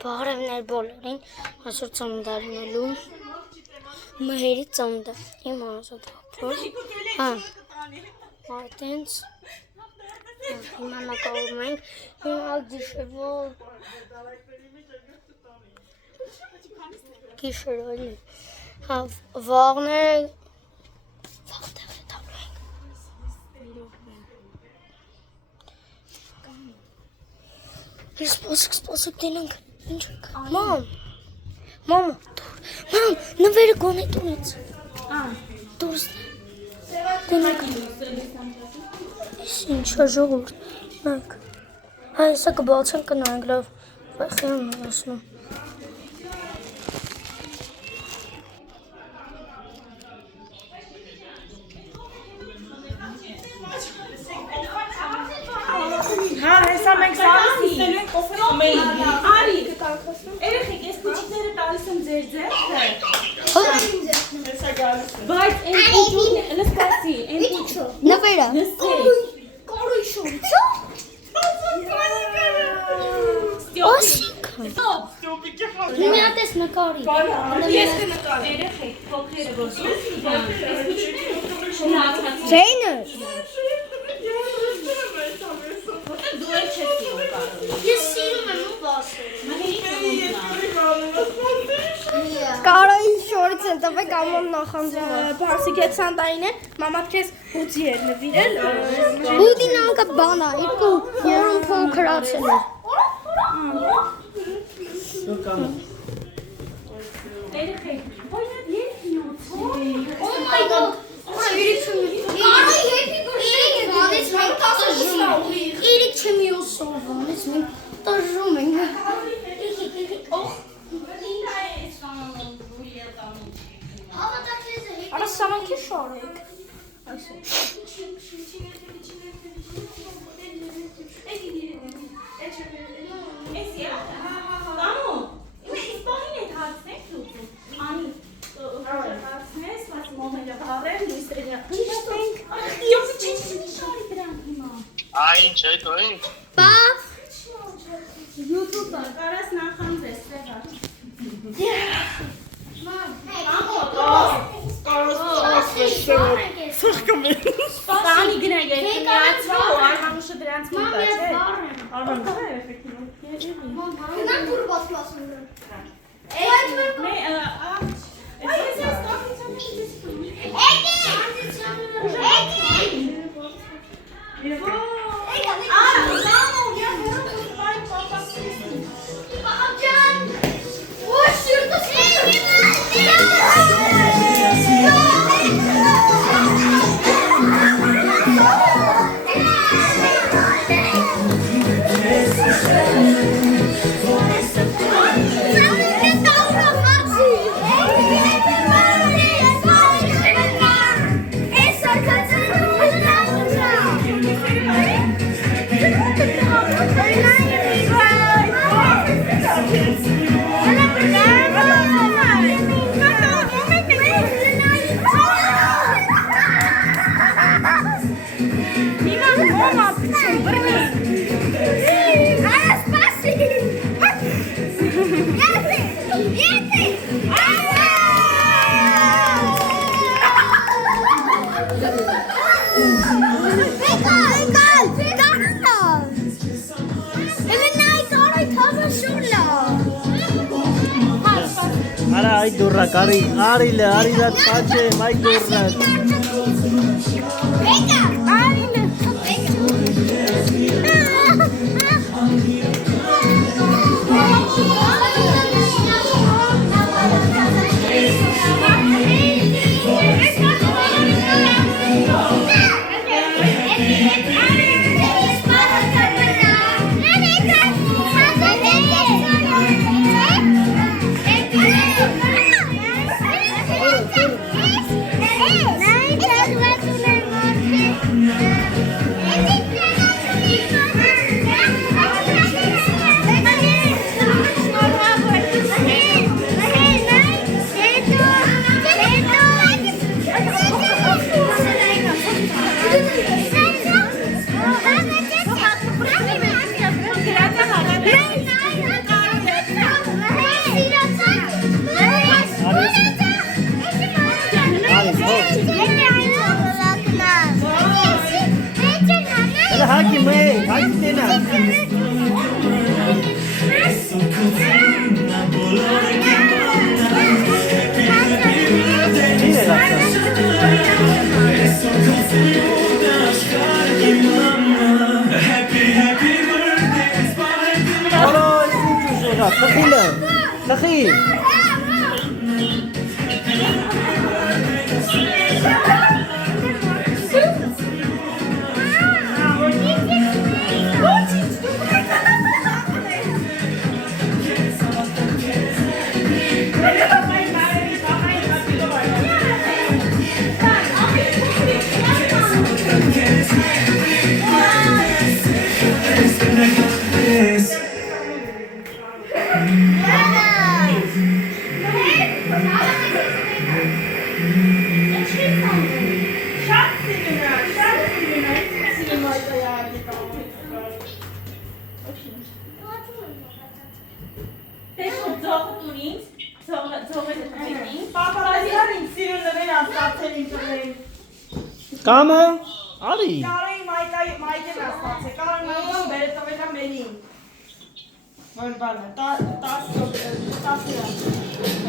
Բարևներ բոլորին, այսօր ծննդարինելու մհերի ծնունդը, իմ անասոտ ապոր, այդենց, հիմա նկարում ենք, հիմա գիշերոյլի, վաղները, վաղտեղ է տալու ենք, սպասեք դենանք, ինչ ենք, մամա, նվերը գոնե տունից, դուրս դենանք, ես ինչա ժողորդ, նայք, հեսա կբացեն կնայենք լավ, վախի եմ ասնում, հեսա մենք սարս նիստելու ենք կոֆեր ամեին, արի, երեխեք, ես պիչիկները տալիս եմ ձեր ձերքը, բայց են պուչուն, լսկասի, են պուչո, նվերը, կարույշում, մի ատես նկարի, ես կնկար, երեխեք, փոքրերը ոսում, Ձեյնր, դու էլ չես սիրում կարող, ես սիրում եմ ու բասել, Կարոյի շորից են տվեք ամոն նախանձում է Բարսիկ հետ սանդային է, մամատ կեզ հուծի էր նվիրել Հուդին անկը բան է, երկու երում փոքրացել է Երեխեք, ոյնատ երբ նյուցի Oh my god, Կարոյի հետի բրշեք է վանից մենք տասաժում ենք, իրիք չեմ յոսով վանից մենք տաժում ենք Արա սամանքի շոր եք Ինչ է դույն։ Բավ, YouTube-ը, կարաս նախանձես, սեղար Սպանի գնա երկի միացրո, արհանուշը դրանց մտա, չէ։ Արհանուշը գնան դուր բասլասում են Ara ay durra kari arile arila tache mai durra Venga, arile Nice. եղա, խխիլը, խխի։ Պապարազիան ինձ սիրուն նվեր աստացել ինտերնետ։ Կամը, արի։ Կարոյի մայկեն աստացել, կարոյի մայկան բերը տվելա մենին։ Որ բանը, 10